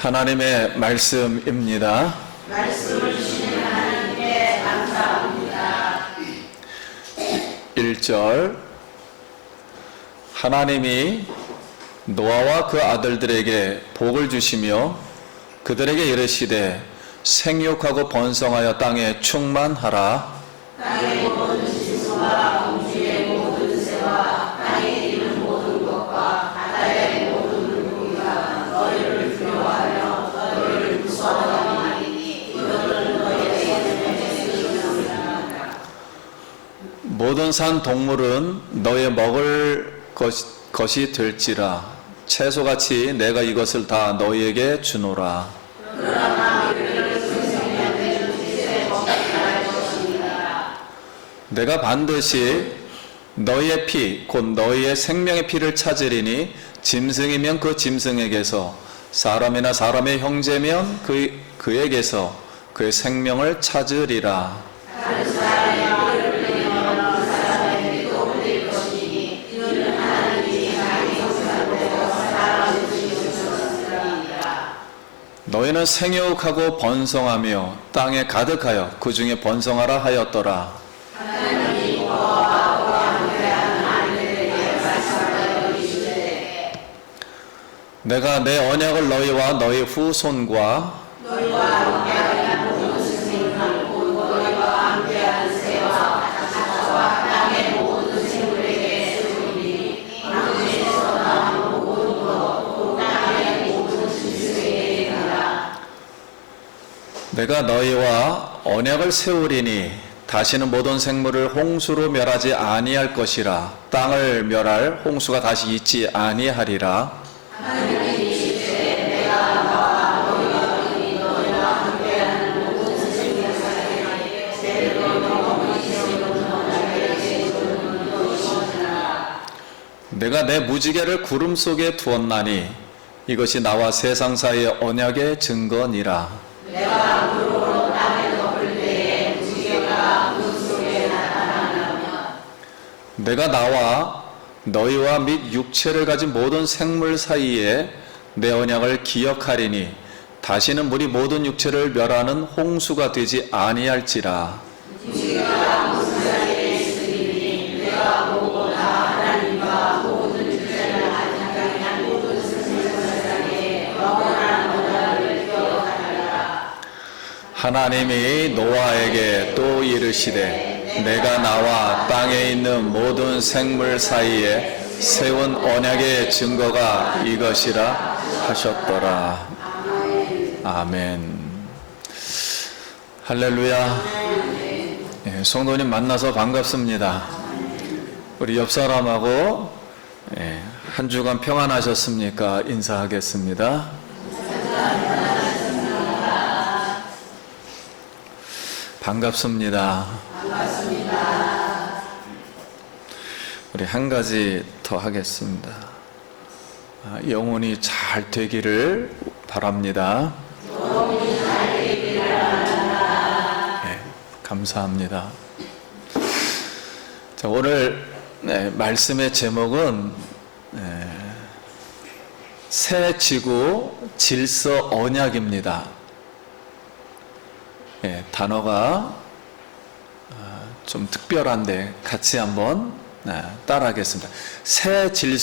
하나님의 말씀입니다. 말씀을 주시는 하나님께 감사합니다. 1절 하나님이 노아와 그 아들들에게 복을 주시며 그들에게 이르시되 생육하고 번성하여 땅에 충만하라. 땅의 모든 짐승과 공중의 모든 새와 땅에 있는 모든 것과 바다의 모든 물고기가 너희를 두려워하며 너희를 무서워하리니 이것은 너희의 생명의 기름이라. 모든 산 동물은 너의 먹을 것이 될지라. 채소같이 내가 이것을 다 너희에게 주노라. 내가 반드시 너희의 피, 곧 너희의 생명의 피를 찾으리니 짐승이면 그 짐승에게서, 사람이나 사람의 형제면 그에게서 그의 생명을 찾으리라. 다른 사람의 피를 흘리면 그 사람의 피도 흘릴 것이니 이는 하나님이 자기 형상대로 사람을 지으셨으리라. 너희는 생육하고 번성하며 땅에 가득하여 그 중에 번성하라 하였더라. 내가 내 언약을 너희와 너희 후손과 너희와 함께하는 모든 생명 곧 너희와 함께하는 새와 가축과 땅의 모든 생물에게 세우리니 땅에서 나온 모든 것 곧 땅의 모든 짐승에게 이르라. 내가 너희와 언약을 세우리니 다시는 모든 생물을 홍수로 멸하지 아니할 것이라. 땅을 멸할 홍수가 다시 있지 아니하리라. 하나님이 이르시되 내가 나와 너희와 너희와 함께하는 모든 생명 사이에 새로 영원히 세우는 언약을 세우는 것이니라. 내가 내 무지개를 구름 속에 두었나니 이것이 나와 세상 사이의 언약의 증거니라. 내가 구름으로 땅에 덮을 때에 무지개가 구름 속에 나타나면 내가 나와 너희와 및 육체를 가진 모든 생물 사이에 내 언약을 기억하리니 다시는 물이 모든 육체를 멸하는 홍수가 되지 아니할지라. 무지개가 무슨 하나님이 노아에게 또 이르시되 내가 나와 땅에 있는 모든 생물 사이에 세운 언약의 증거가 이것이라 하셨더라. 아멘. 할렐루야. 예, 성도님 만나서 반갑습니다. 우리 옆 사람하고 한 주간 평안하셨습니까? 인사하겠습니다. 반갑습니다. 우리 한 가지 더 하겠습니다. 영혼이 잘 되기를 바랍니다. 감사합니다. 자, 오늘 말씀의 제목은 새 지구 질서 언약입니다. 단어가 좀 특별한데 같이 한번 따라하겠습니다. 새 지구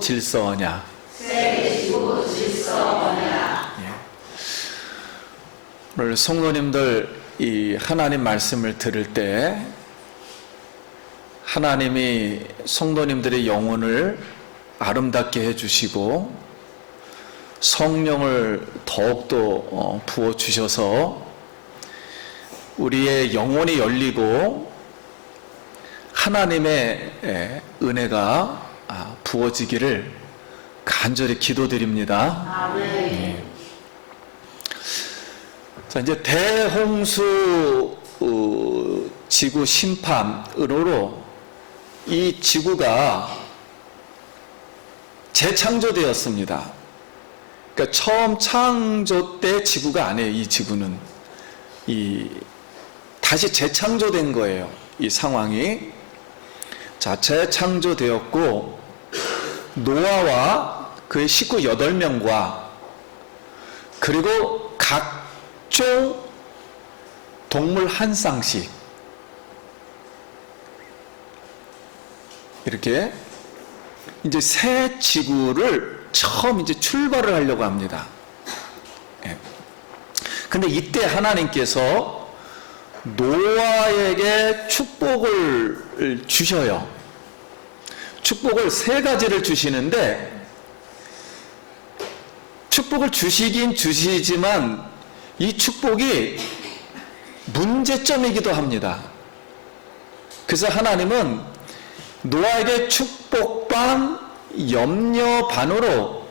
질서 언약. 새 지구 질서 언약. 오늘 성도님들 이 하나님 말씀을 들을 때 하나님이 성도님들의 영혼을 아름답게 해주시고 성령을 더욱더 부어주셔서 우리의 영혼이 열리고 하나님의 은혜가 부어지기를 간절히 기도드립니다. 자, 이제 대홍수 지구 심판으로 이 지구가 재창조되었습니다. 그러니까 처음 창조 때 지구가 아니에요. 이 지구는 다시 재창조된 거예요. 이 상황이 재창조되었고 노아와 그의 식구 8명과 그리고 각종 동물 한 쌍씩 이렇게 이제 새 지구를 처음 이제 출발을 하려고 합니다. 근데 이때 하나님께서 노아에게 축복을 주셔요. 축복을 3가지를 주시는데 축복을 주시긴 주시지만 이 축복이 문제점이기도 합니다. 그래서 하나님은 노아에게 축복 반 염려 반으로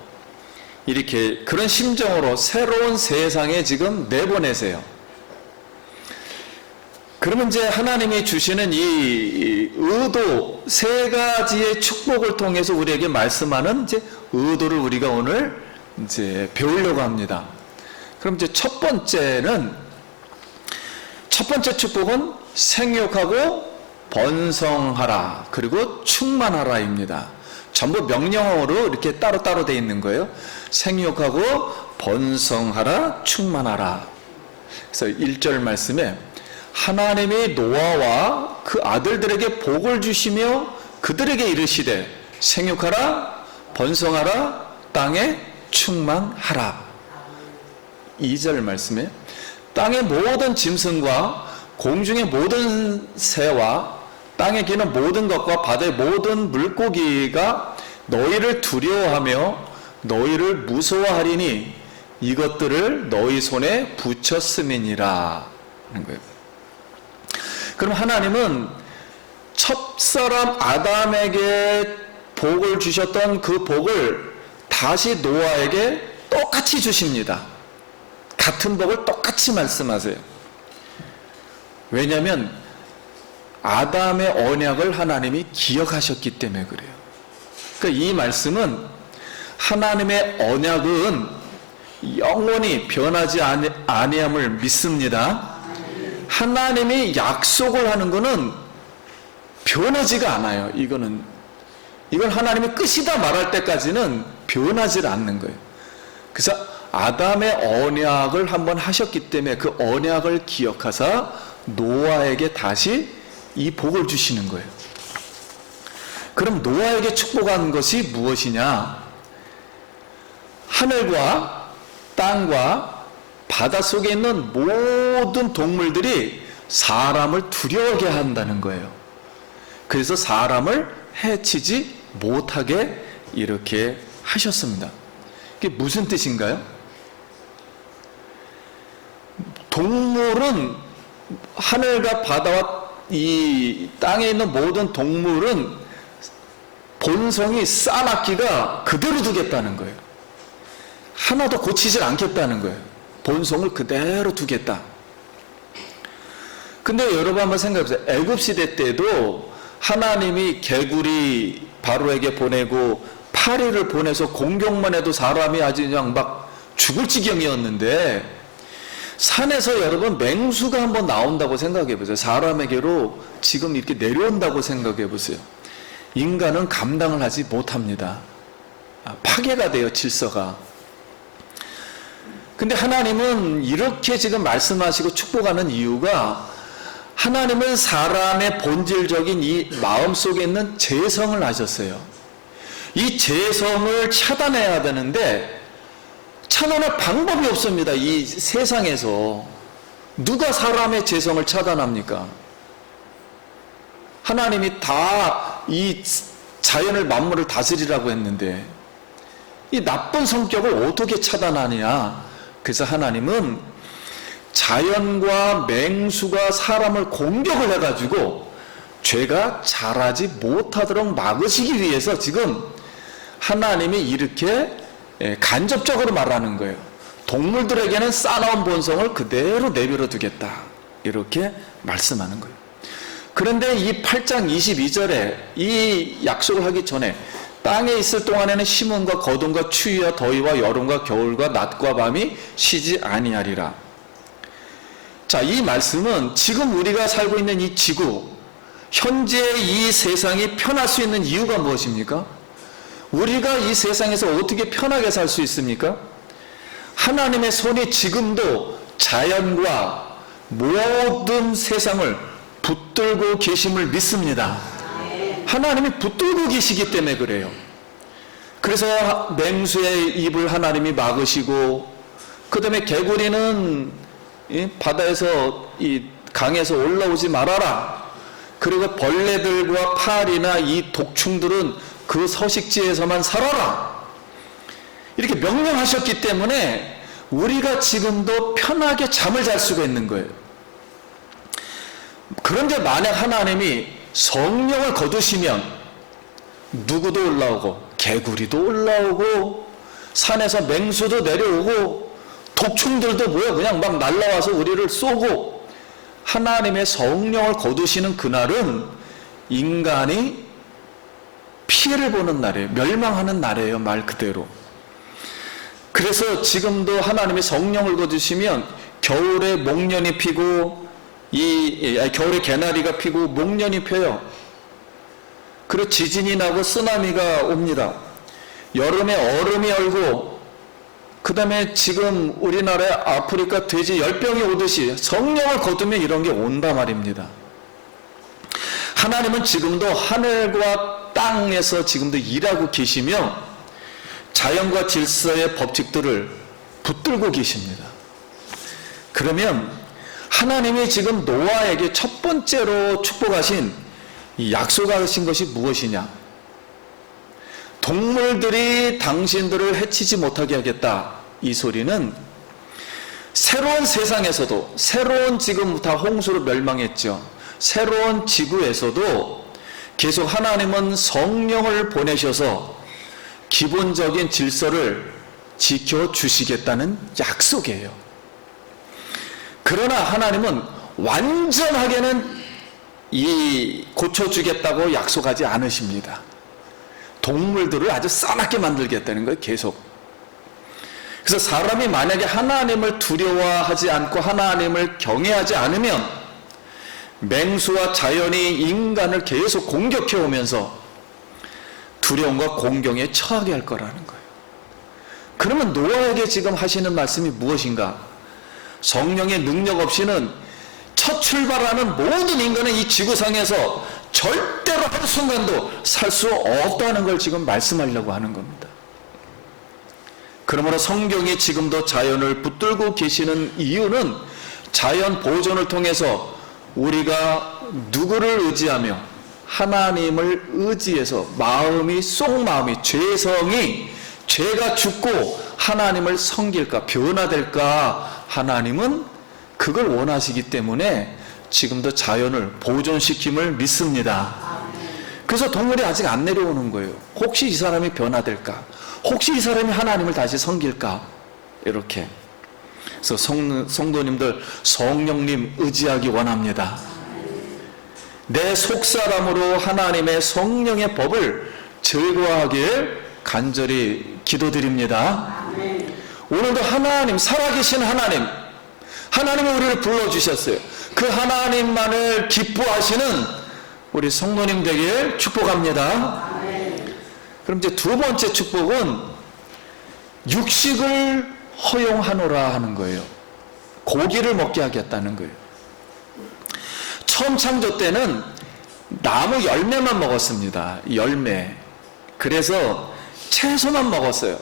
이렇게 그런 심정으로 새로운 세상에 지금 내보내세요. 그러면 이제 하나님이 주시는 이 의도 3가지의 축복을 통해서 우리에게 말씀하는 이제 의도를 우리가 오늘 이제 배우려고 합니다. 그럼 이제 첫 번째 축복은 생육하고 번성하라 그리고 충만하라입니다. 전부 명령어로 이렇게 따로따로 되어 있는 거예요. 생육하고 번성하라 충만하라. 그래서 1절 말씀에 하나님이 노아와 그 아들들에게 복을 주시며 그들에게 이르시되 생육하라 번성하라 땅에 충만하라. 2절 말씀에 땅의 모든 짐승과 공중의 모든 새와 땅에 기는 모든 것과 바다의 모든 물고기가 너희를 두려워하며 너희를 무서워하리니 이것들을 너희 손에 붙였음이니라 하는 거예요. 그럼 하나님은 첫사람 아담에게 복을 주셨던 그 복을 다시 노아에게 똑같이 주십니다. 같은 복을 똑같이 말씀하세요. 왜냐하면 아담의 언약을 하나님이 기억하셨기 때문에 그래요. 그러니까 이 말씀은 하나님의 언약은 영원히 변하지 아니함을 믿습니다. 하나님이 약속을 하는 것은 변하지가 않아요. 이건 하나님이 끝이다 말할 때까지는 변하지 않는 거예요. 그래서 아담의 언약을 한번 하셨기 때문에 그 언약을 기억하사 노아에게 다시 이 복을 주시는 거예요. 그럼 노아에게 축복한 것이 무엇이냐? 하늘과 땅과 바닷속에 있는 모든 동물들이 사람을 두려워하게 한다는 거예요. 그래서 사람을 해치지 못하게 이렇게 하셨습니다. 이게 무슨 뜻인가요? 동물은, 하늘과 바다와 이 땅에 있는 모든 동물은 본성이 싸납기가 그대로 두겠다는 거예요. 하나도 고치질 않겠다는 거예요. 본성을 그대로 두겠다. 근데 여러분 한번 생각해보세요. 애굽 시대 때도 하나님이 개구리 바로에게 보내고 파리를 보내서 공격만 해도 사람이 아주 그냥 막 죽을 지경이었는데, 산에서 여러분 맹수가 한번 나온다고 생각해보세요. 사람에게로 지금 이렇게 내려온다고 생각해보세요. 인간은 감당을 하지 못합니다. 파괴가 돼요, 질서가. 근데 하나님은 이렇게 지금 말씀하시고 축복하는 이유가, 하나님은 사람의 본질적인 이 마음속에 있는 죄성을 아셨어요. 이 죄성을 차단해야 되는데 차단할 방법이 없습니다. 이 세상에서 누가 사람의 죄성을 차단합니까? 하나님이 다 이 자연을, 만물을 다스리라고 했는데 이 나쁜 성격을 어떻게 차단하느냐. 그래서 하나님은 자연과 맹수가 사람을 공격을 해가지고 죄가 자라지 못하도록 막으시기 위해서 지금 하나님이 이렇게 간접적으로 말하는 거예요. 동물들에게는 싸나운 본성을 그대로 내버려 두겠다, 이렇게 말씀하는 거예요. 그런데 이 8장 22절에 이 약속을 하기 전에 땅에 있을 동안에는 심음과 거둠과 추위와 더위와 여름과 겨울과 낮과 밤이 쉬지 아니하리라. 자, 이 말씀은 지금 우리가 살고 있는 이 지구, 현재 이 세상이 편할 수 있는 이유가 무엇입니까? 우리가 이 세상에서 어떻게 편하게 살 수 있습니까? 하나님의 손이 지금도 자연과 모든 세상을 붙들고 계심을 믿습니다. 하나님이 붙들고 계시기 때문에 그래요. 그래서 맹수의 입을 하나님이 막으시고, 그 다음에 개구리는 바다에서 이 강에서 올라오지 말아라. 그리고 벌레들과 파리나 이 독충들은 그 서식지에서만 살아라. 이렇게 명령하셨기 때문에 우리가 지금도 편하게 잠을 잘 수가 있는 거예요. 그런데 만약 하나님이 성령을 거두시면 누구도 올라오고 개구리도 올라오고 산에서 맹수도 내려오고 독충들도 뭐야 그냥 막 날라와서 우리를 쏘고, 하나님의 성령을 거두시는 그날은 인간이 피해를 보는 날이에요. 멸망하는 날이에요, 말 그대로. 그래서 지금도 하나님의 성령을 거두시면 겨울에 목련이 피고 겨울에 개나리가 피고 목련이 펴요. 그리고 지진이 나고 쓰나미가 옵니다. 여름에 얼음이 얼고, 그 다음에 지금 우리나라에 아프리카 돼지 열병이 오듯이 성령을 거두면 이런 게 온단 말입니다. 하나님은 지금도 하늘과 땅에서 지금도 일하고 계시며 자연과 질서의 법칙들을 붙들고 계십니다. 그러면 하나님이 지금 노아에게 첫 번째로 축복하신 이 약속하신 것이 무엇이냐? 동물들이 당신들을 해치지 못하게 하겠다. 이 소리는 새로운 세상에서도, 새로운, 지금 다 홍수로 멸망했죠. 새로운 지구에서도 계속 하나님은 성령을 보내셔서 기본적인 질서를 지켜주시겠다는 약속이에요. 그러나 하나님은 완전하게는 고쳐주겠다고 약속하지 않으십니다. 동물들을 아주 싸납게 만들겠다는 거예요, 계속. 그래서 사람이 만약에 하나님을 두려워하지 않고 하나님을 경외하지 않으면 맹수와 자연이 인간을 계속 공격해 오면서 두려움과 공경에 처하게 할 거라는 거예요. 그러면 노아에게 지금 하시는 말씀이 무엇인가? 성령의 능력 없이는 첫 출발하는 모든 인간은 이 지구상에서 절대로 한순간도 살 수 없다는 걸 지금 말씀하려고 하는 겁니다. 그러므로 성경이 지금도 자연을 붙들고 계시는 이유는 자연 보존을 통해서 우리가 누구를 의지하며 하나님을 의지해서 속마음이 죄성이 죄가 죽고 하나님을 섬길까 변화될까 하나님은 그걸 원하시기 때문에 지금도 자연을 보존시킴을 믿습니다. 그래서 동물이 아직 안 내려오는 거예요. 혹시 이 사람이 변화될까? 혹시 이 사람이 하나님을 다시 섬길까? 이렇게. 그래서 성도님들 성령님 의지하기 원합니다. 내 속사람으로 하나님의 성령의 법을 즐거워하길 간절히 기도드립니다. 오늘도 하나님, 살아계신 하나님이 우리를 불러주셨어요. 그 하나님만을 기뻐하시는 우리 성도님 되길 축복합니다. 그럼 이제 두 번째 축복은 육식을 허용하노라 하는 거예요. 고기를 먹게 하겠다는 거예요. 처음 창조 때는 나무 열매만 먹었습니다. 열매. 그래서 채소만 먹었어요.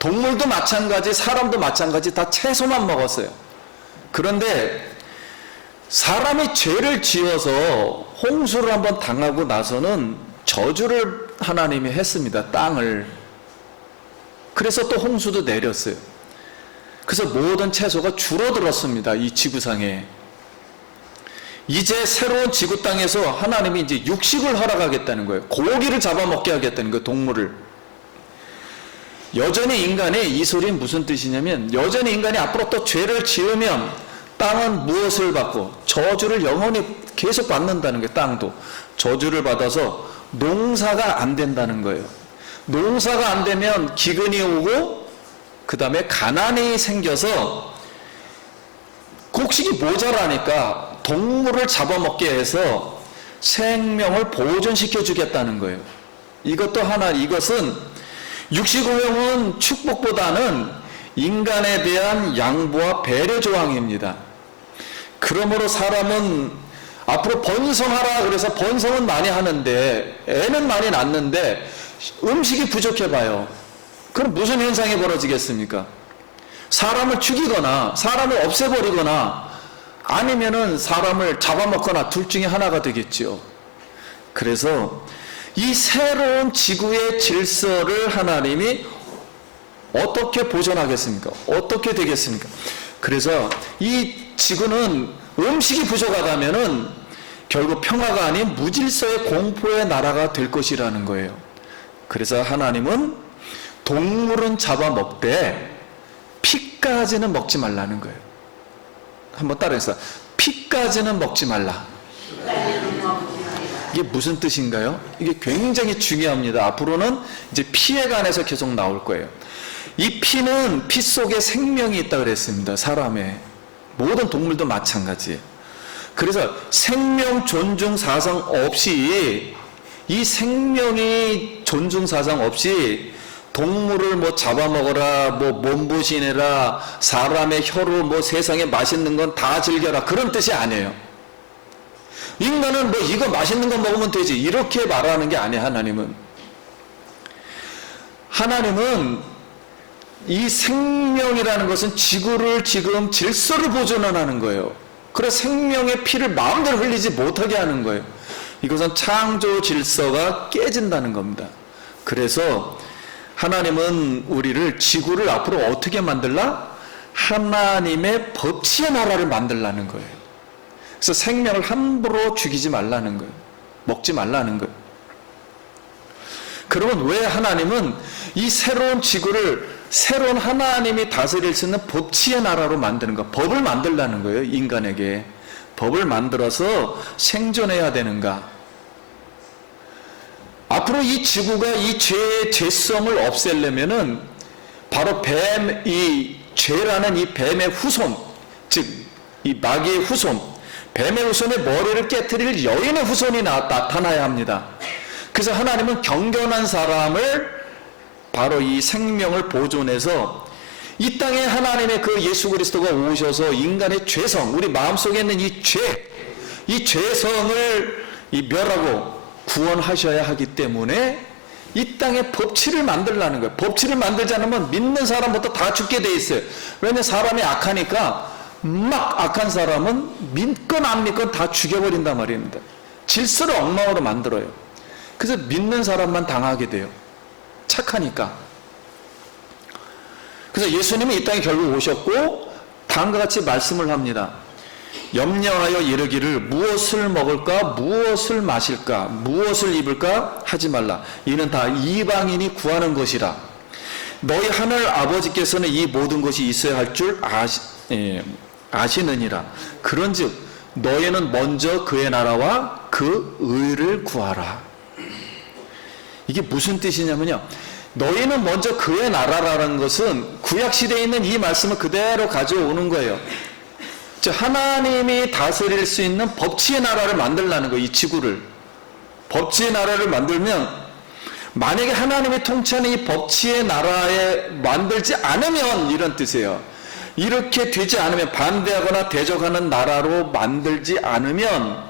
동물도 마찬가지, 사람도 마찬가지 다 채소만 먹었어요. 그런데 사람이 죄를 지어서 홍수를 한번 당하고 나서는 저주를 하나님이 했습니다. 땅을. 그래서 또 홍수도 내렸어요. 그래서 모든 채소가 줄어들었습니다. 이 지구상에. 이제 새로운 지구 땅에서 하나님이 이제 육식을 허락하겠다는 거예요. 고기를 잡아먹게 하겠다는 거예요. 동물을. 여전히 인간의 이 소리는 무슨 뜻이냐면, 여전히 인간이 앞으로 또 죄를 지으면 땅은 무엇을 받고 저주를 영원히 계속 받는다는 거예요. 땅도 저주를 받아서 농사가 안 된다는 거예요. 농사가 안 되면 기근이 오고 그 다음에 가난이 생겨서 곡식이 모자라니까 동물을 잡아먹게 해서 생명을 보존시켜 주겠다는 거예요. 이것은 육식호용은 축복보다는 인간에 대한 양보와 배려 조항입니다. 그러므로 사람은 앞으로 번성하라 그래서 번성은 많이 하는데, 애는 많이 낳는데 음식이 부족해 봐요. 그럼 무슨 현상이 벌어지겠습니까? 사람을 죽이거나 사람을 없애버리거나 아니면은 사람을 잡아먹거나 둘 중에 하나가 되겠죠. 그래서 이 새로운 지구의 질서를 하나님이 어떻게 보존하겠습니까? 어떻게 되겠습니까? 그래서 이 지구는 음식이 부족하다면은 결국 평화가 아닌 무질서의 공포의 나라가 될 것이라는 거예요. 그래서 하나님은 동물은 잡아먹되 피까지는 먹지 말라는 거예요. 한번 따라해서 피까지는 먹지 말라. 이게 무슨 뜻인가요? 이게 굉장히 중요합니다. 앞으로는 이제 피에 관해서 계속 나올 거예요. 이 피는 피 속에 생명이 있다 그랬습니다. 사람의 모든 동물도 마찬가지예요. 그래서 생명 존중 사상 없이, 이 생명이 존중 사상 없이 동물을 뭐 잡아먹어라, 뭐 몸보신해라, 사람의 혀로 뭐 세상에 맛있는 건 다 즐겨라, 그런 뜻이 아니에요. 인간은 뭐 이거 맛있는 거 먹으면 되지, 이렇게 말하는 게 아니에요. 하나님은 이 생명이라는 것은 지구를 지금 질서를 보존하는 거예요. 그래서 생명의 피를 마음대로 흘리지 못하게 하는 거예요. 이것은 창조 질서가 깨진다는 겁니다. 그래서 하나님은 우리를, 지구를 앞으로 어떻게 만들라? 하나님의 법치의 나라를 만들라는 거예요. 그래서 생명을 함부로 죽이지 말라는 거예요. 먹지 말라는 거예요. 그러면 왜 하나님은 이 새로운 지구를 새로운 하나님이 다스릴 수 있는 법치의 나라로 만드는 거, 법을 만들라는 거예요. 인간에게 법을 만들어서 생존해야 되는가? 앞으로 이 지구가 이 죄의 죄성을 없애려면은 바로 이 죄라는 이 뱀의 후손, 즉 이 마귀의 후손, 뱀의 후손의 머리를 깨트릴 여인의 후손이 나타나야 합니다. 그래서 하나님은 경건한 사람을 바로 이 생명을 보존해서 이 땅에 하나님의 그 예수 그리스도가 오셔서 인간의 죄성, 우리 마음속에 있는 이 죄성을 멸하고 구원하셔야 하기 때문에 이 땅에 법치를 만들라는 거예요. 법치를 만들지 않으면 믿는 사람부터 다 죽게 돼 있어요. 왜냐하면 사람이 악하니까 막 악한 사람은 믿건 안 믿건 다 죽여버린단 말입니다. 질서를 엉망으로 만들어요. 그래서 믿는 사람만 당하게 돼요. 착하니까. 그래서 예수님은 이 땅에 결국 오셨고 다음과 같이 말씀을 합니다. 염려하여 이르기를 무엇을 먹을까 무엇을 마실까 무엇을 입을까 하지 말라. 이는 다 이방인이 구하는 것이라. 너희 하늘 아버지께서는 이 모든 것이 있어야 할 줄 아시느니라. 그런즉 너희는 먼저 그의 나라와 그 의를 구하라. 이게 무슨 뜻이냐면요, 너희는 먼저 그의 나라라는 것은 구약시대에 있는 이 말씀을 그대로 가져오는 거예요. 즉 하나님이 다스릴 수 있는 법치의 나라를 만들라는 거예요. 이 지구를 법치의 나라를 만들면, 만약에 하나님이 통치하는 이 법치의 나라에 만들지 않으면, 이런 뜻이에요. 이렇게 되지 않으면, 반대하거나 대적하는 나라로 만들지 않으면,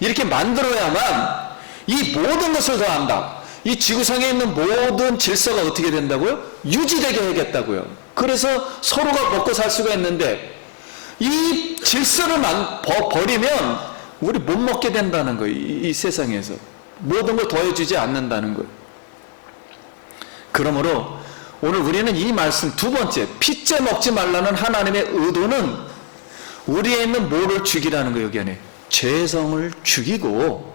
이렇게 만들어야만 이 모든 것을 더한다. 이 지구상에 있는 모든 질서가 어떻게 된다고요? 유지되게 하겠다고요. 그래서 서로가 먹고 살 수가 있는데, 이 질서를 버리면 우리 못 먹게 된다는 거예요. 이 세상에서 모든 걸 더해주지 않는다는 거예요. 그러므로 오늘 우리는 이 말씀 두 번째, 피째 먹지 말라는 하나님의 의도는 우리에 있는 뭐를 죽이라는 거예요. 여기 안에 죄성을 죽이고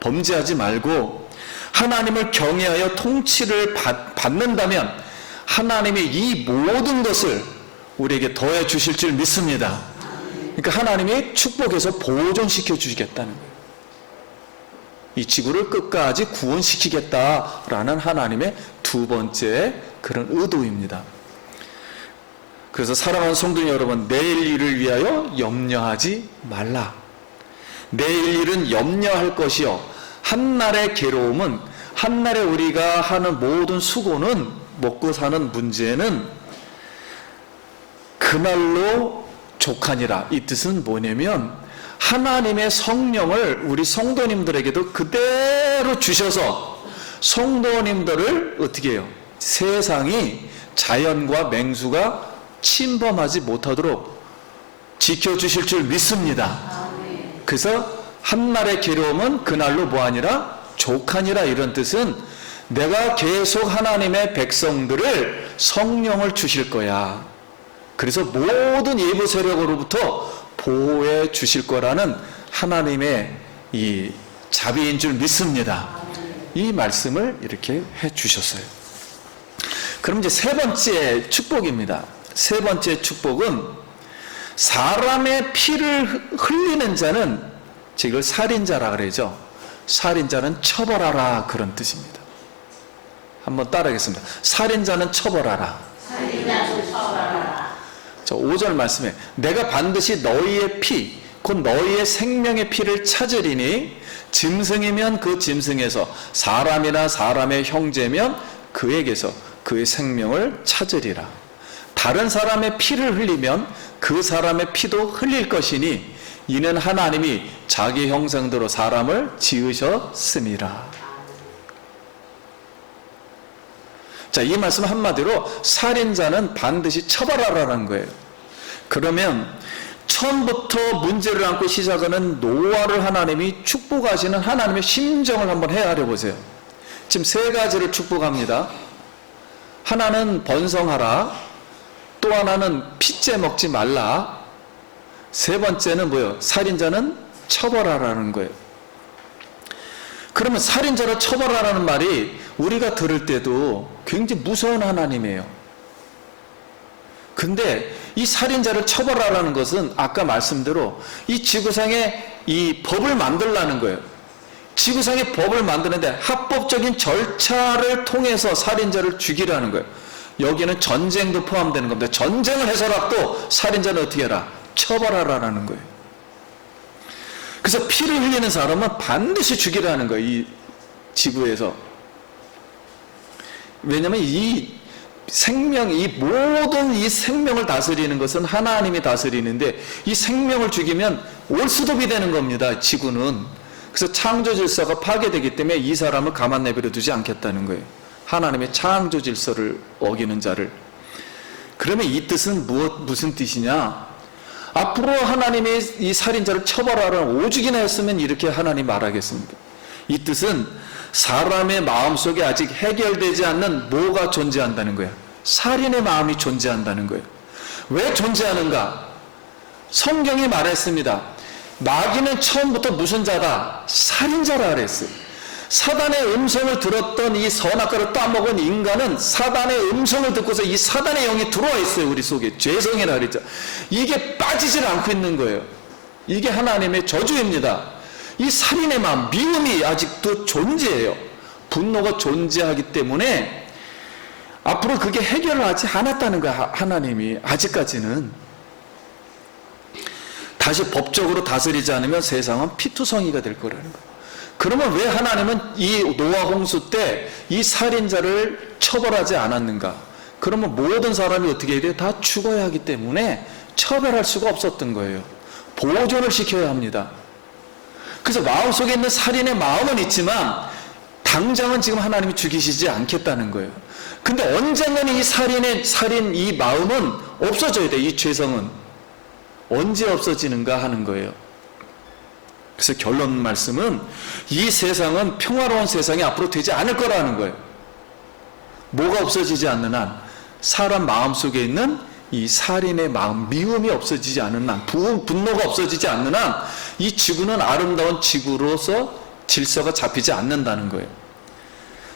범죄하지 말고 하나님을 경외하여 통치를 받는다면 하나님이 이 모든 것을 우리에게 더해 주실 줄 믿습니다. 그러니까 하나님이 축복해서 보존시켜 주시겠다는 거예요. 이 지구를 끝까지 구원시키겠다라는 하나님의 두 번째 그런 의도입니다. 그래서 사랑하는 성도 여러분, 내일 일을 위하여 염려하지 말라. 내일 일은 염려할 것이요, 한날의 괴로움은, 한날에 우리가 하는 모든 수고는, 먹고 사는 문제는 그날로 족하니라. 이 뜻은 뭐냐면 하나님의 성령을 우리 성도님들에게도 그대로 주셔서 성도님들을 어떻게 해요? 세상이 자연과 맹수가 침범하지 못하도록 지켜주실 줄 믿습니다. 그래서 한날의 괴로움은 그날로 뭐하니라? 족하니라. 이런 뜻은 내가 계속 하나님의 백성들을 성령을 주실 거야. 그래서 모든 예부 세력으로부터 보호해 주실 거라는 하나님의 이 자비인 줄 믿습니다. 이 말씀을 이렇게 해 주셨어요. 그럼 이제 세 번째 축복입니다. 세 번째 축복은 사람의 피를 흘리는 자는, 이걸 살인자라 그러죠. 살인자는 처벌하라, 그런 뜻입니다. 한번 따라하겠습니다. 살인자는 처벌하라. 살인자는 처벌하라. 5절 말씀에 내가 반드시 너희의 피, 곧 너희의 생명의 피를 찾으리니 짐승이면 그 짐승에서, 사람이나 사람의 형제면 그에게서 그의 생명을 찾으리라. 다른 사람의 피를 흘리면 그 사람의 피도 흘릴 것이니 이는 하나님이 자기 형상대로 사람을 지으셨음이라. 자, 이 말씀 한마디로 살인자는 반드시 처벌하라는 거예요. 그러면 처음부터 문제를 안고 시작하는 노아를 하나님이 축복하시는 하나님의 심정을 한번 헤아려 보세요. 지금 세 가지를 축복합니다. 하나는 번성하라, 또 하나는 피째 먹지 말라, 세 번째는 뭐예요? 살인자는 처벌하라는 거예요. 그러면 살인자를 처벌하라는 말이 우리가 들을 때도 굉장히 무서운 하나님이에요. 근데 이 살인자를 처벌하라는 것은 아까 말씀대로 이 지구상에 이 법을 만들라는 거예요. 지구상에 법을 만드는데 합법적인 절차를 통해서 살인자를 죽이라는 거예요. 여기는 전쟁도 포함되는 겁니다. 전쟁을 해서라도 살인자는 어떻게 해라? 처벌하라는 거예요. 그래서 피를 흘리는 사람은 반드시 죽이라는 거예요. 이 지구에서. 왜냐하면 이 생명, 이 모든 이 생명을 다스리는 것은 하나님이 다스리는데 이 생명을 죽이면 올수도비 되는 겁니다. 지구는. 그래서 창조 질서가 파괴되기 때문에 이 사람을 가만 내버려 두지 않겠다는 거예요. 하나님의 창조 질서를 어기는 자를. 그러면 이 뜻은 무슨 뜻이냐? 앞으로 하나님이 이 살인자를 처벌하라는 오죽이나 했으면 이렇게 하나님 말하겠습니까? 이 뜻은 사람의 마음속에 아직 해결되지 않는 뭐가 존재한다는 거야. 살인의 마음이 존재한다는 거예요. 왜 존재하는가? 성경이 말했습니다. 마귀는 처음부터 무슨 자다? 살인자라 그랬어요. 사단의 음성을 들었던 이 선악과를 따먹은 인간은 사단의 음성을 듣고서 이 사단의 영이 들어와 있어요. 우리 속에 죄성이라 그랬죠. 이게 빠지질 않고 있는 거예요. 이게 하나님의 저주입니다. 이 살인의 마음, 미움이 아직도 존재해요. 분노가 존재하기 때문에 앞으로 그게 해결을 하지 않았다는 거야. 하나님이 아직까지는. 다시 법적으로 다스리지 않으면 세상은 피투성이가 될 거라는 거예요. 그러면 왜 하나님은 이 노아 홍수 때 이 살인자를 처벌하지 않았는가? 그러면 모든 사람이 어떻게 해야 돼요? 다 죽어야 하기 때문에 처벌할 수가 없었던 거예요. 보존을 시켜야 합니다. 그래서 마음속에 있는 살인의 마음은 있지만 당장은 지금 하나님이 죽이시지 않겠다는 거예요. 근데 언젠가는 이 살인 이 마음은 없어져야 돼. 이 죄성은 언제 없어지는가 하는 거예요. 그래서 결론 말씀은 이 세상은 평화로운 세상이 앞으로 되지 않을 거라는 거예요. 뭐가 없어지지 않는 한, 사람 마음속에 있는 이 살인의 마음, 미움이 없어지지 않는 한, 분노가 없어지지 않는 한, 이 지구는 아름다운 지구로서 질서가 잡히지 않는다는 거예요.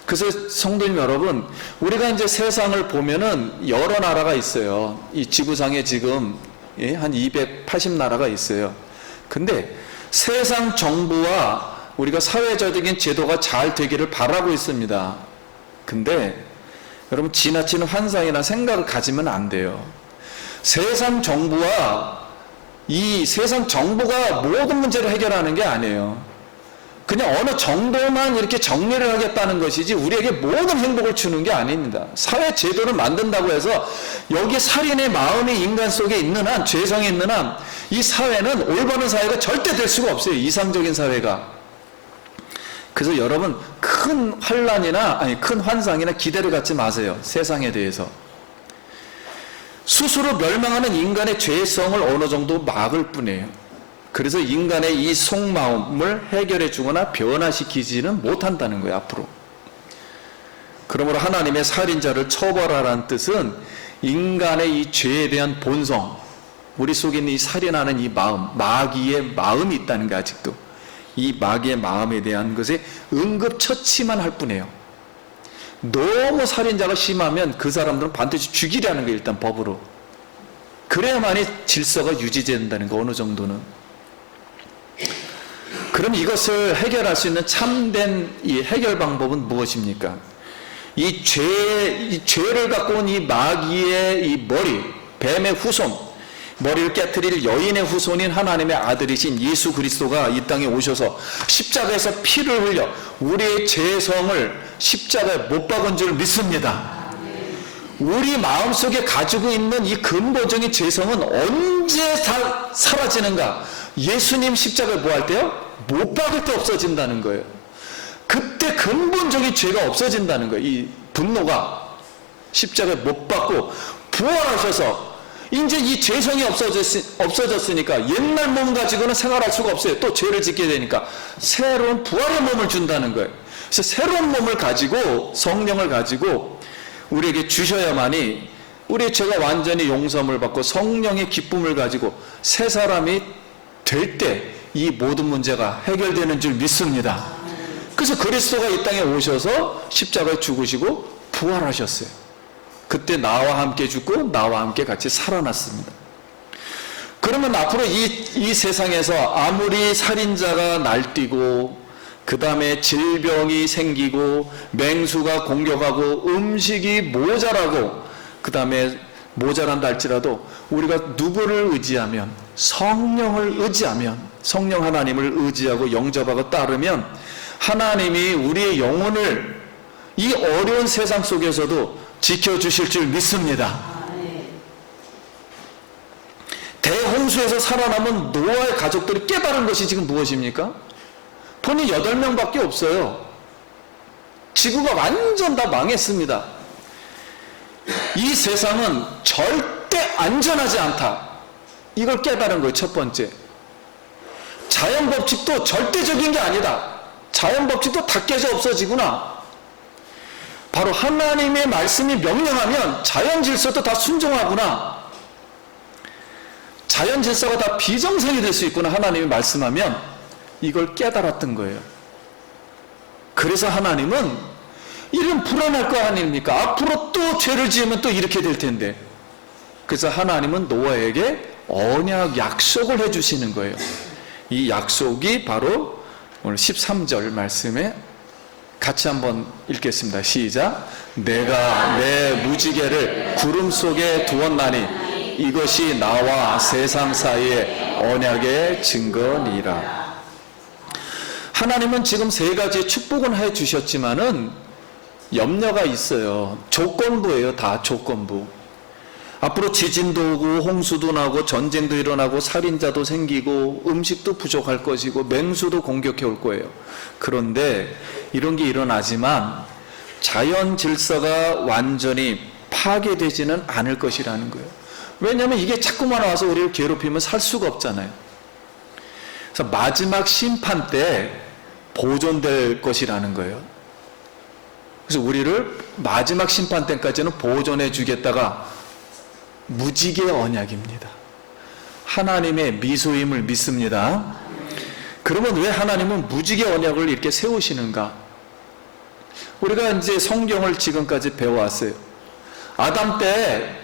그래서 성도님 여러분, 우리가 이제 세상을 보면은 여러 나라가 있어요. 이 지구상에 지금 한 280나라가 있어요. 근데 세상 정부와 우리가 사회적인 제도가 잘 되기를 바라고 있습니다. 근데 여러분, 지나치는 환상이나 생각을 가지면 안 돼요. 세상 정부와 이 세상 정부가 모든 문제를 해결하는 게 아니에요. 그냥 어느 정도만 이렇게 정리를 하겠다는 것이지 우리에게 모든 행복을 주는 게 아닙니다. 사회 제도를 만든다고 해서 여기 살인의 마음이 인간 속에 있는 한, 죄성이 있는 한, 이 사회는 올바른 사회가 절대 될 수가 없어요. 이상적인 사회가. 그래서 여러분, 큰 환상이나 기대를 갖지 마세요. 세상에 대해서. 스스로 멸망하는 인간의 죄성을 어느 정도 막을 뿐이에요. 그래서 인간의 이 속마음을 해결해 주거나 변화시키지는 못한다는 거예요, 앞으로. 그러므로 하나님의 살인자를 처벌하라는 뜻은 인간의 이 죄에 대한 본성, 우리 속에 있는 이 살인하는 이 마음, 마귀의 마음이 있다는 게 아직도. 이 마귀의 마음에 대한 것에 응급처치만 할 뿐이에요. 너무 살인자가 심하면 그 사람들은 반드시 죽이라는 게 일단 법으로. 그래야만이 질서가 유지된다는 거, 어느 정도는. 그럼 이것을 해결할 수 있는 참된 이 해결 방법은 무엇입니까? 이 죄를 갖고 온 이 마귀의 이 머리, 뱀의 후손, 머리를 깨트릴 여인의 후손인 하나님의 아들이신 예수 그리스도가 이 땅에 오셔서 십자가에서 피를 흘려 우리의 죄성을 십자가에 못 박은 줄 믿습니다. 우리 마음속에 가지고 있는 이 근본적인 죄성은 언제 사라지는가? 예수님 십자가에 뭐 할 때요? 못 박을 때 없어진다는 거예요. 그때 근본적인 죄가 없어진다는 거예요. 이 분노가 십자가에 못 박고 부활하셔서 이제 이 죄성이 없어졌으니까 옛날 몸 가지고는 생활할 수가 없어요. 또 죄를 짓게 되니까 새로운 부활의 몸을 준다는 거예요. 그래서 새로운 몸을 가지고, 성령을 가지고 우리에게 주셔야만이 우리의 죄가 완전히 용서함을 받고 성령의 기쁨을 가지고 새 사람이 될 때 이 모든 문제가 해결되는 줄 믿습니다. 그래서 그리스도가 이 땅에 오셔서 십자가에 죽으시고 부활하셨어요. 그때 나와 함께 죽고 나와 함께 같이 살아났습니다. 그러면 앞으로 이 세상에서 아무리 살인자가 날뛰고 그 다음에 질병이 생기고 맹수가 공격하고 음식이 모자라고 그 다음에 모자란다 할지라도 우리가 누구를 의지하면, 성령을 의지하면, 성령 하나님을 의지하고 영접하고 따르면 하나님이 우리의 영혼을 이 어려운 세상 속에서도 지켜주실 줄 믿습니다. 대홍수에서 살아남은 노아의 가족들이 깨달은 것이 지금 무엇입니까? 본인 8명밖에 없어요. 지구가 완전 다 망했습니다. 이 세상은 절대 안전하지 않다. 이걸 깨달은 거예요. 첫 번째. 자연 법칙도 절대적인 게 아니다. 자연 법칙도 다 깨져 없어지구나. 바로 하나님의 말씀이 명령하면 자연 질서도 다 순종하구나. 자연 질서가 다 비정상이 될 수 있구나. 하나님이 말씀하면 이걸 깨달았던 거예요. 그래서 하나님은 이런 불안할 거 아닙니까? 앞으로 또 죄를 지으면 또 이렇게 될 텐데. 그래서 하나님은 노아에게 언약 약속을 해주시는 거예요. 이 약속이 바로 오늘 13절 말씀에 같이 한번 읽겠습니다. 시작. 내가 내 무지개를 구름 속에 두었나니 이것이 나와 세상 사이의 언약의 증거니라. 하나님은 지금 3가지 축복은 해 주셨지만은 염려가 있어요. 조건부예요. 다 조건부. 앞으로 지진도 오고 홍수도 나고 전쟁도 일어나고 살인자도 생기고 음식도 부족할 것이고 맹수도 공격해 올 거예요. 그런데 이런 게 일어나지만 자연 질서가 완전히 파괴되지는 않을 것이라는 거예요. 왜냐하면 이게 자꾸만 와서 우리를 괴롭히면 살 수가 없잖아요. 그래서 마지막 심판 때 보존될 것이라는 거예요. 그래서 우리를 마지막 심판 때까지는 보존해 주겠다가 무지개 언약입니다. 하나님의 미소임을 믿습니다. 그러면 왜 하나님은 무지개 언약을 이렇게 세우시는가? 우리가 이제 성경을 지금까지 배워왔어요. 아담 때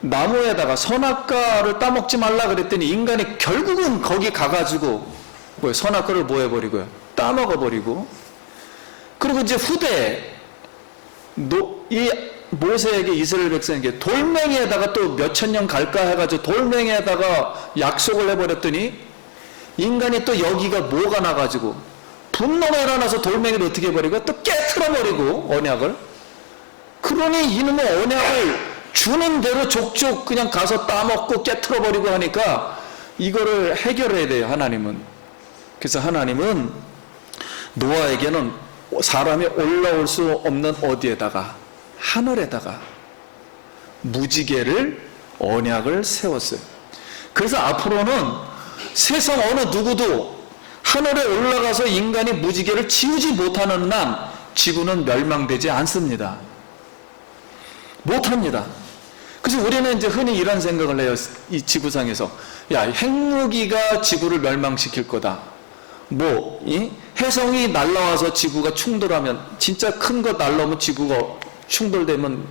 나무에다가 선악과를 따먹지 말라 그랬더니 인간이 결국은 거기 가가지고 선악과를 뭐 해버리고요? 따먹어버리고. 그리고 이제 후대에 이 모세에게 이스라엘 백성에게 돌멩이에다가 또 몇천 년 갈까 해가지고 돌멩이에다가 약속을 해버렸더니 인간이 또 여기가 뭐가 나가지고 분노가 일어나서 돌멩이를 어떻게 해버리고 또 깨트려버리고 언약을. 그러니 이놈의 언약을 주는 대로 족족 그냥 가서 따먹고 깨트려버리고 하니까 이거를 해결해야 돼요. 하나님은. 그래서 하나님은 노아에게는 사람이 올라올 수 없는 어디에다가 하늘에다가 무지개를 언약을 세웠어요. 그래서 앞으로는 세상 어느 누구도 하늘에 올라가서 인간이 무지개를 치우지 못하는 한 지구는 멸망되지 않습니다. 못합니다. 그래서 우리는 이제 흔히 이런 생각을 해요. 이 지구상에서 야, 핵무기가 지구를 멸망시킬 거다. 해성이 날라와서 지구가 충돌하면 진짜 큰 거 날라오면 지구가 충돌되면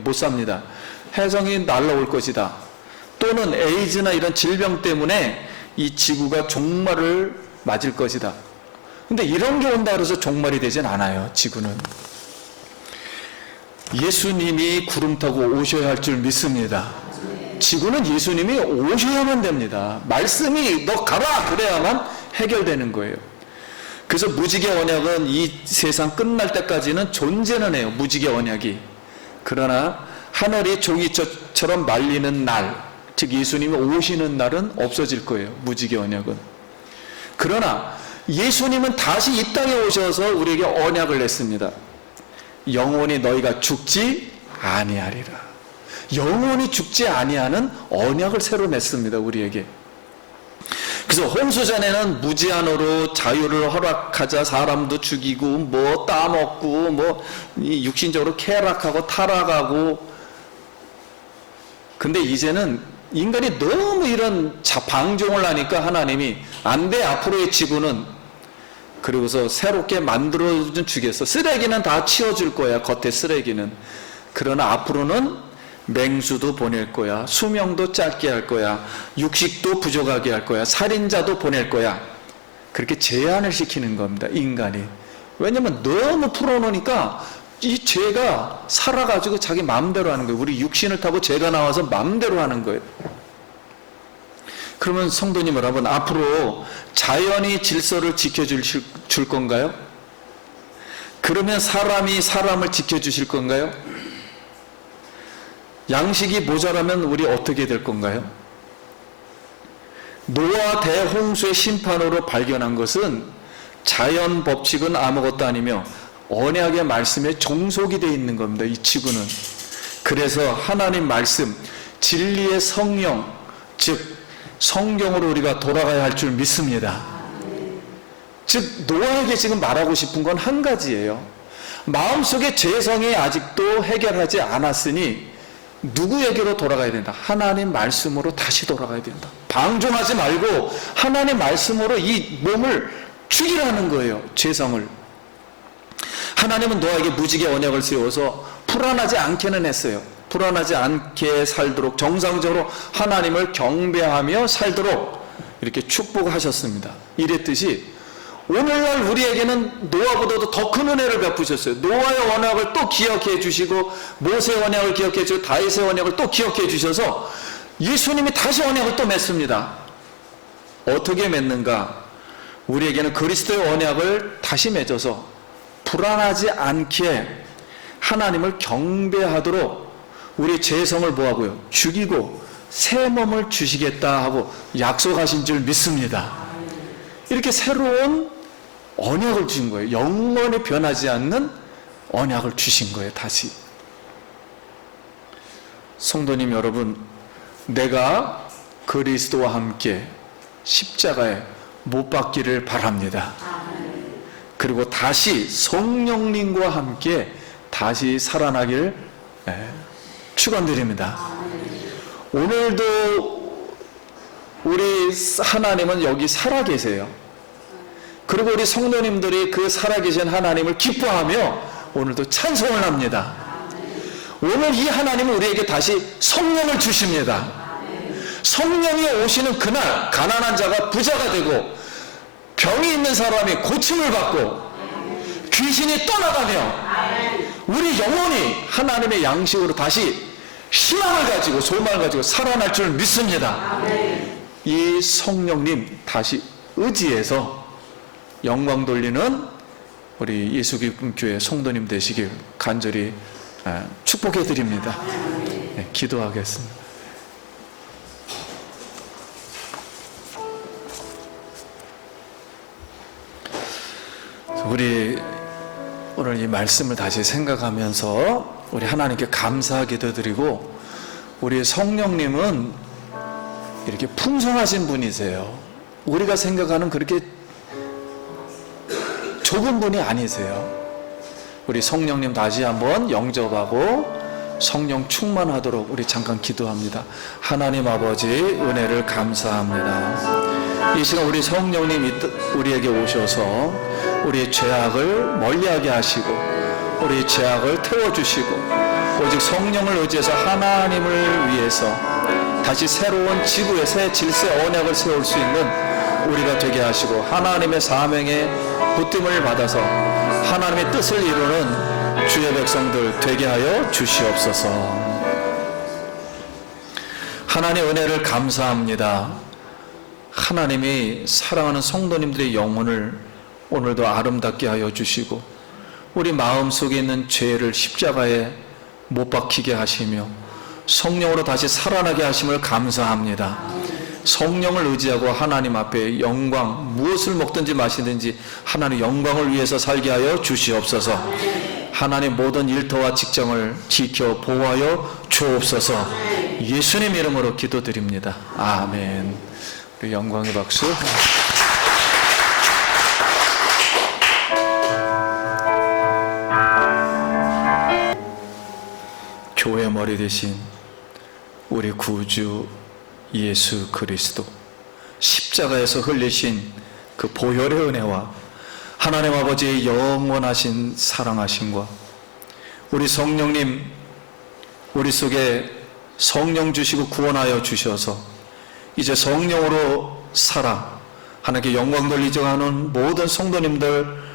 못 삽니다. 해성이 날라올 것이다. 또는 에이즈나 이런 질병 때문에 이 지구가 종말을 맞을 것이다. 근데 이런 게 온다 그래서 종말이 되진 않아요. 지구는. 예수님이 구름 타고 오셔야 할 줄 믿습니다. 지구는 예수님이 오셔야만 됩니다. 말씀이 너 가라 그래야만 해결되는 거예요. 그래서 무지개 언약은 이 세상 끝날 때까지는 존재는 해요. 무지개 언약이. 그러나 하늘이 종이처럼 말리는 날, 즉 예수님이 오시는 날은 없어질 거예요. 무지개 언약은. 그러나 예수님은 다시 이 땅에 오셔서 우리에게 언약을 냈습니다. 영원히 너희가 죽지 아니하리라. 영원히 죽지 아니하는 언약을 새로 냈습니다. 우리에게. 그래서 홍수전에는 무제한으로 자유를 허락하자 사람도 죽이고 따먹고 육신적으로 쾌락하고 타락하고. 근데 이제는 인간이 너무 이런 방종을 하니까 하나님이 안 돼. 앞으로의 지구는 그리고서 새롭게 만들어준 주겠어. 쓰레기는 다 치워줄 거야. 겉에 쓰레기는. 그러나 앞으로는 맹수도 보낼 거야. 수명도 짧게 할 거야. 육식도 부족하게 할 거야. 살인자도 보낼 거야. 그렇게 제한을 시키는 겁니다. 인간이. 왜냐면 너무 풀어놓으니까 이 죄가 살아가지고 자기 마음대로 하는 거예요. 우리 육신을 타고 죄가 나와서 마음대로 하는 거예요. 그러면 성도님 여러분, 앞으로 자연이 질서를 지켜줄 건가요? 그러면 사람이 사람을 지켜주실 건가요? 양식이 모자라면 우리 어떻게 될 건가요? 노아 대홍수의 심판으로 발견한 것은 자연 법칙은 아무것도 아니며 언약의 말씀에 종속이 되어 있는 겁니다. 이 지구는. 그래서 하나님 말씀, 진리의 성령, 즉 성경으로 우리가 돌아가야 할 줄 믿습니다. 즉 노아에게 지금 말하고 싶은 건 한 가지예요. 마음속의 죄성이 아직도 해결하지 않았으니 누구에게로 돌아가야 된다? 하나님 말씀으로 다시 돌아가야 된다. 방종하지 말고 하나님 말씀으로 이 몸을 죽이라는 거예요. 죄성을. 하나님은 노아에게 무지개 언약을 세워서 불안하지 않게는 했어요. 불안하지 않게 살도록 정상적으로 하나님을 경배하며 살도록 이렇게 축복하셨습니다. 이랬듯이 오늘날 우리에게는 노아보다도 더 큰 은혜를 베푸셨어요. 노아의 언약을 또 기억해 주시고 모세의 언약을 기억해 주시고 다윗의 언약을 또 기억해 주셔서 예수님이 다시 언약을 또 맺습니다. 어떻게 맺는가? 우리에게는 그리스도의 언약을 다시 맺어서 불안하지 않게 하나님을 경배하도록 우리 죄성을 뭐하고요? 죽이고 새 몸을 주시겠다 하고 약속하신 줄 믿습니다. 이렇게 새로운 언약을 주신 거예요. 영원히 변하지 않는 언약을 주신 거예요. 다시. 성도님 여러분, 내가 그리스도와 함께 십자가에 못 박기를 바랍니다. 그리고 다시 성령님과 함께 다시 살아나길 축원드립니다. 오늘도 우리 하나님은 여기 살아계세요. 그리고 우리 성도님들이 그 살아계신 하나님을 기뻐하며 오늘도 찬송을 합니다. 오늘 이 하나님은 우리에게 다시 성령을 주십니다. 성령이 오시는 그날 가난한 자가 부자가 되고 병이 있는 사람이 고침을 받고 귀신이 떠나가며 우리 영혼이 하나님의 양식으로 다시 희망을 가지고 소망을 가지고 살아날 줄 믿습니다. 이 성령님 다시 의지해서 영광 돌리는 우리 예수기쁨교회 성도님 되시길 간절히 축복해 드립니다. 네, 기도하겠습니다. 우리 오늘 이 말씀을 다시 생각하면서 우리 하나님께 감사 기도드리고, 우리 성령님은 이렇게 풍성하신 분이세요. 우리가 생각하는 그렇게 좁은 분이 아니세요. 우리 성령님 다시 한번 영접하고 성령 충만하도록 우리 잠깐 기도합니다. 하나님 아버지 은혜를 감사합니다. 이 시간 우리 성령님 우리에게 오셔서 우리의 죄악을 멀리하게 하시고 우리 죄악을 태워주시고 오직 성령을 의지해서 하나님을 위해서 다시 새로운 지구의 새 질서 언약을 세울 수 있는 우리가 되게 하시고 하나님의 사명에 붙듦을 받아서 하나님의 뜻을 이루는 주의 백성들 되게 하여 주시옵소서. 하나님의 은혜를 감사합니다. 하나님이 사랑하는 성도님들의 영혼을 오늘도 아름답게 하여 주시고 우리 마음속에 있는 죄를 십자가에 못 박히게 하시며 성령으로 다시 살아나게 하심을 감사합니다. 성령을 의지하고 하나님 앞에 영광, 무엇을 먹든지 마시든지 하나님 영광을 위해서 살게 하여 주시옵소서. 하나님 모든 일터와 직장을 지켜 보호하여 주옵소서. 예수님 이름으로 기도드립니다. 아멘. 우리 영광의 박수. 교회 머리 대신 우리 구주 예수 그리스도 십자가에서 흘리신 그 보혈의 은혜와 하나님 아버지의 영원하신 사랑하심과 우리 성령님 우리 속에 성령 주시고 구원하여 주셔서 이제 성령으로 살아 하나님께 영광 돌리자 하는 모든 성도님들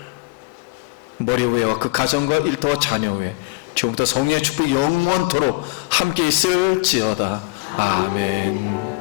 머리 위에와 그 가정과 일터와 자녀 위에 지금부터 성령의 축복이 영원토록 함께 있을지어다. 아멘.